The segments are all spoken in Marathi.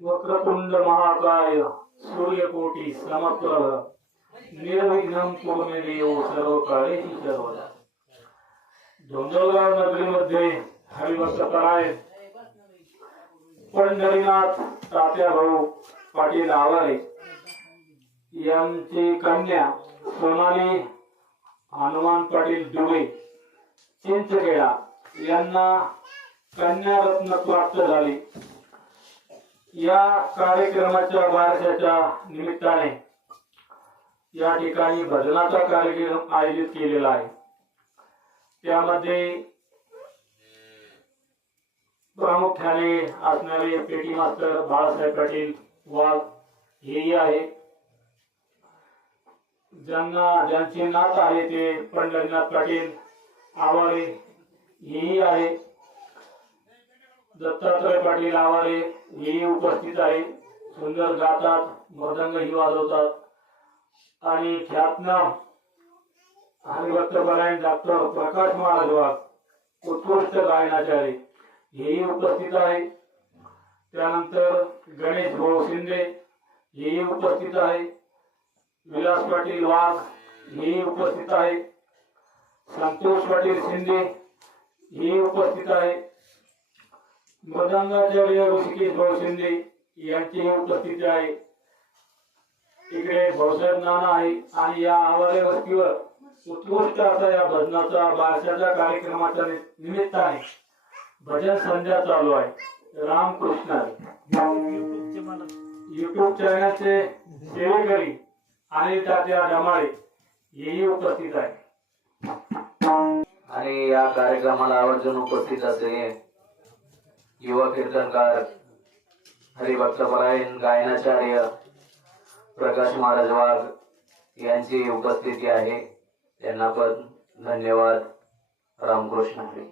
वक्रतुंड महाकाय सूर्यकोटी समप्रभ निर्विघ्नं कुरु मे देव सर्व काळेची सर्वदा। धोंडलगाव नगरीमध्ये हरिभक्त परायण पंढरीनाथ तात्या भाऊ पाटील आवारे यांची कन्या सोनाली हनुमान पाटील दुबे चिंचखेडा यांना कन्या रत्न प्राप्त झाली. या कार्यक्रमाच्या वारशाच्या निमित्ताने या ठिकाणी भजनाचा कार्यक्रम आयोजित केलेला आहे. त्यामध्ये प्रामुख्याने असणारे पेटी मास्तर बाळासाहेब पाटील वाघ हेही आहे ज्यांना ज्यांचे नात आहे ते पंढरीनाथ पाटील आवारे हेही आहे दत्तात्रय पाटील आवारे हेही उपस्थित आहे सुंदर गातात मृदंगही वाजवतात. आणि ख्यातनाम हरिभक्तपरायण डॉक्टर प्रकाश महाराज उत्कृष्ट गायनाचार्य हेही उपस्थित आहे त्यानंतर गणेश भाऊ शिंदे हेही उपस्थित आहे विलास पाटील वाघ हेही उपस्थित आहे संतोष पाटील शिंदे हेही उपस्थित आहे मृदंगाचार्य ऋषिकेश भाऊ शिंदे यांचीही उपस्थिती आहे. इकडे भाऊसाहेब नाना आहे आणि या आवारे वस्तीवर उत्कृष्ट असा या भजनाचा बारशाच्या कार्यक्रमाच्या नि- निमित्ताने भजन संध्या चालू आहे. रामकृष्ण. युट्यूब चॅनलचे सेवेकरी आणि तात्या डमाळे हेही उपस्थित आहे आणि या कार्यक्रमाला आवर्जून उपस्थित असे युवा कीर्तनकार हरिभक्तपरायण गायनाचार्य प्रकाश महाराज वाघ यांची उपस्थिती आहे. त्यांना पण धन्यवाद. Ramakrishna Hari.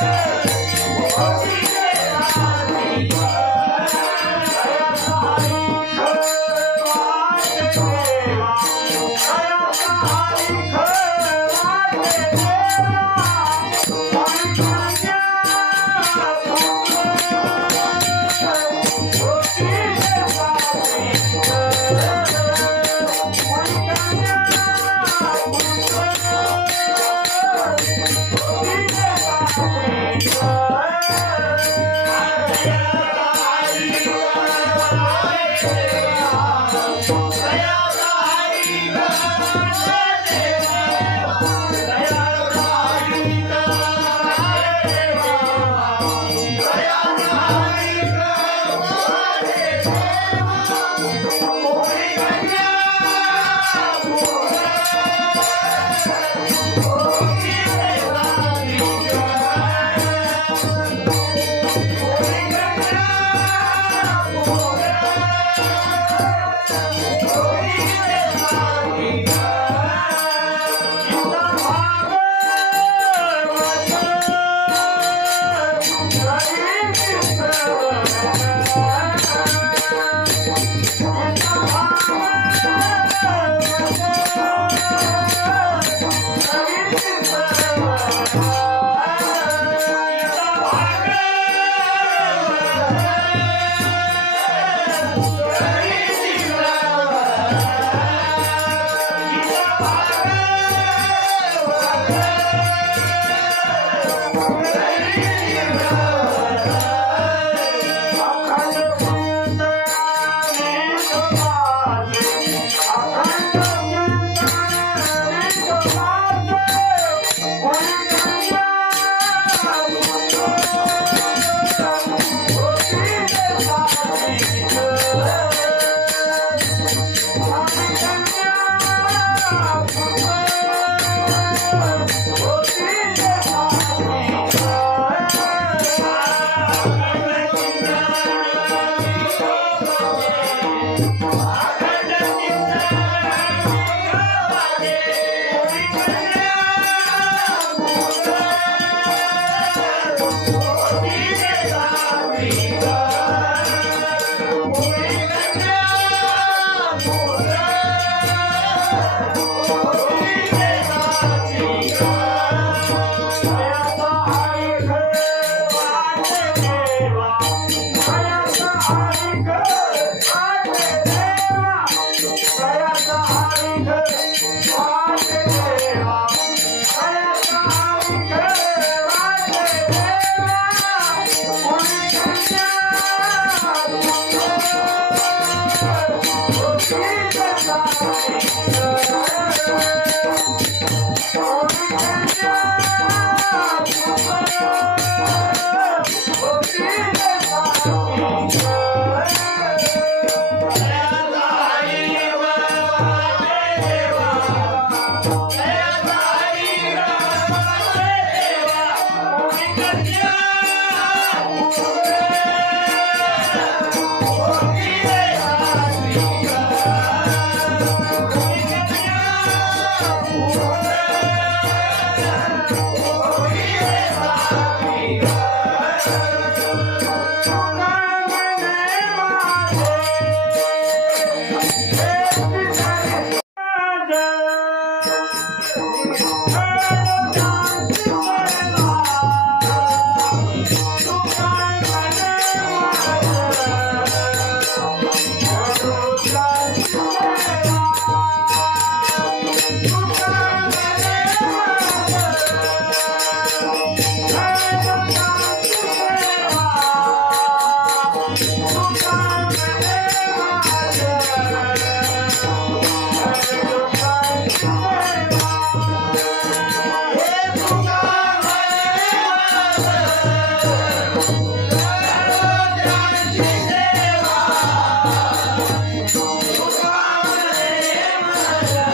Yeah.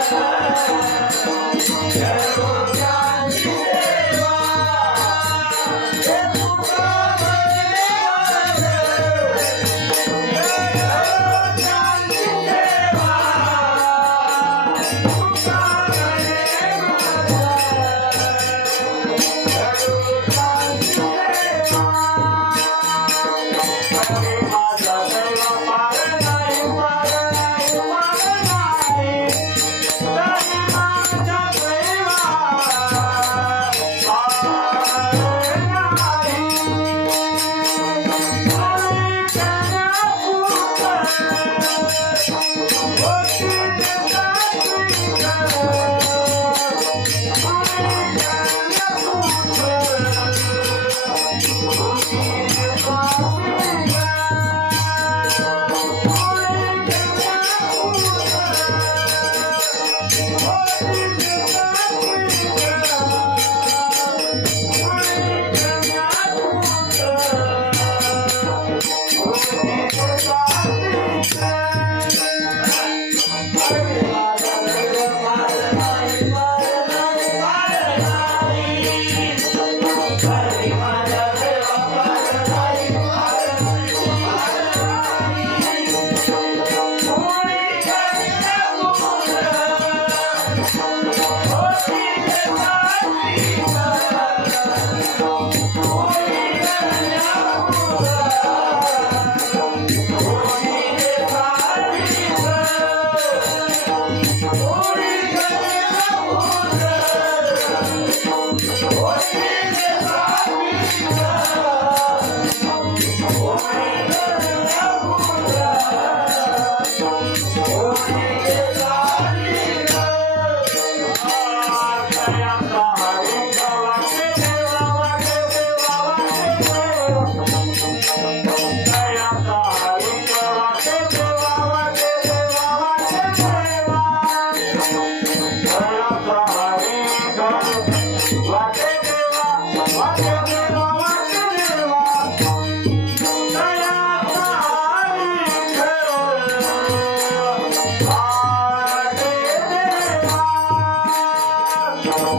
Yeah.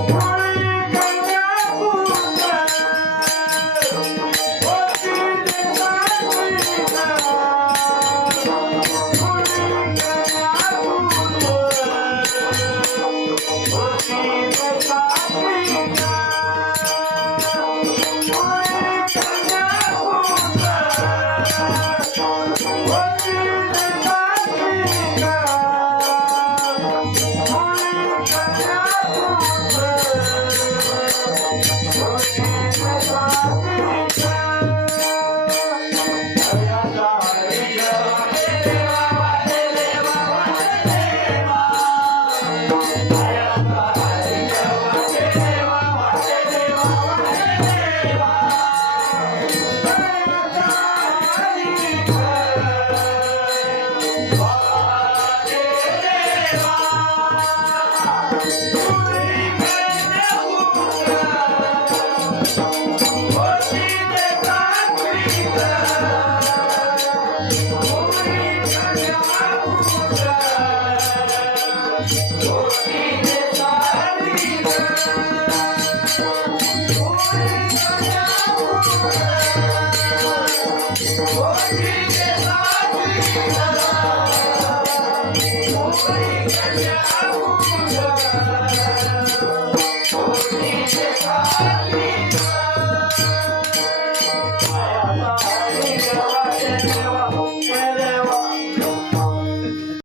Bye.